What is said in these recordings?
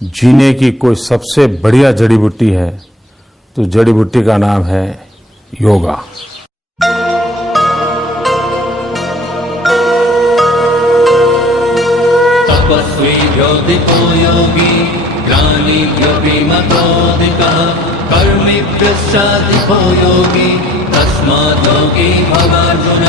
जीने की कोई सबसे बढ़िया जड़ी बूटी है तो जड़ी बूटी का नाम है योगा। तपस्वी योदिको योगी ज्ञानीव्यभिमतोऽधिकः कर्मिभ्यश्चाधिको योगी तस्मात् योगी भवार्जुन।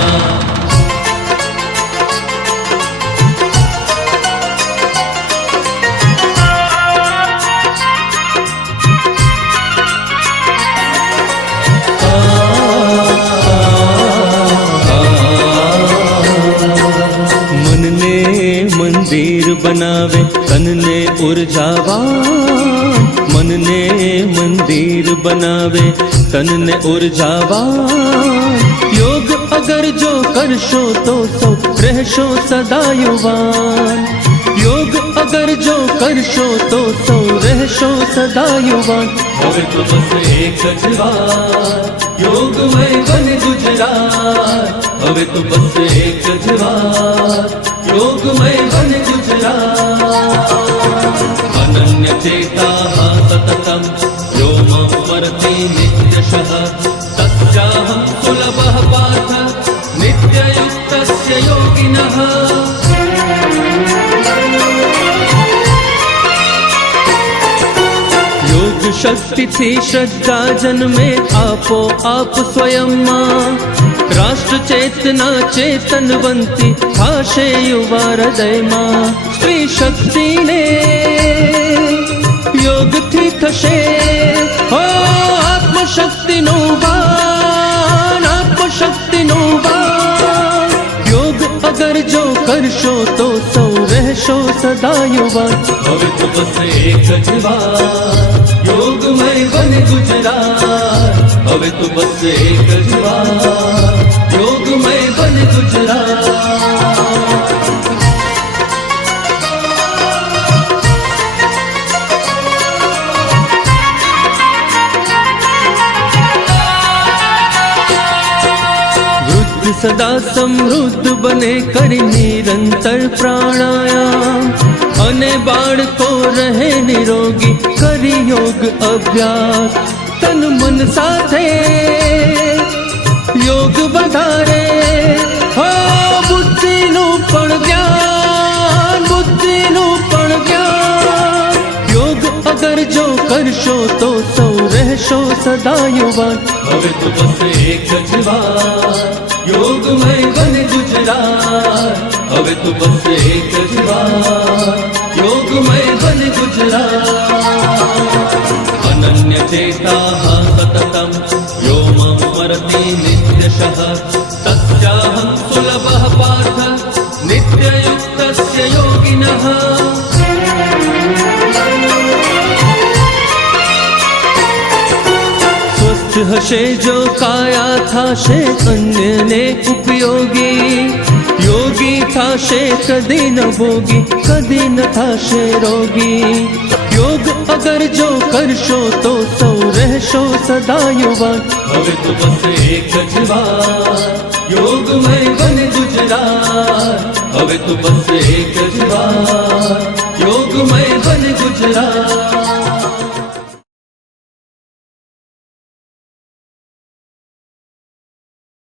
मंदिर बनावे तन ने ऊर्जावान, मन ने मंदिर बनावे तन ने ऊर्जावान। योग अगर जो करशो तो सो रहशो सदा युवान। योग अगर जो करशो तो सो रहशो सदा युवान। હવે તો બસ એક જ વાત योग में बन गुजरात। હવે તો बस एक જ વાત योग में बन गुजरात। अनन्य चेता सततम यो मां स्मरति नित्यशः तस्याहं सुलभः पार्थ नित्ययुक्तस्य योगिनः। योग शक्ति थी श्रद्धा जन्मे आपो आप स्वयं मां। राष्ट्र चेतना चेतनवंती भाषे युवा हृदय मां। स्त्री शक्ति ने योग थी थशे हो आत्मशक्ति नो बान, आत्मशक्ति नो बान। योग अगर जो करशो तो सौ रहशो सदा युवान। હવે તો બસ એક જ વાત योग में बन गुजरात। હવે તો બસ એક જ વાત योग में बन गुजरात। वृद्ध सदा समृद्ध बने करी निरंतर प्राणायाम। अने बाळको रहे निरोगी करी योग अभ्यास। तन मन साथे योग વધારે हो बुद्धिનું પણ જ્ઞાન, बुद्धिનું પણ જ્ઞાન। योग अगर जो करशो तो सौ रहशो सदा युवान। હવે તો બસ એક જ વાત योग में बन गुजरात। હવે તો બસ એક જ વાત योग में बन गुजरात। अनन्य चेता सततम यो मां स्मरति नित्यशः तस्याहं सुलभः पार्थ नित्ययुक्तस्य योगिनः। स्वस्थ हशे जो काया थाशे अन्यने उपयोगी। योगी थाशे कदी न भोगी कदी न थाशे रोगी। योग अगर जो करशो तो सौ रहशो सदा युवान। હવે તો બસ એક જ વાત योग में बन गुजरात। હવે તો બસ એક જ વાત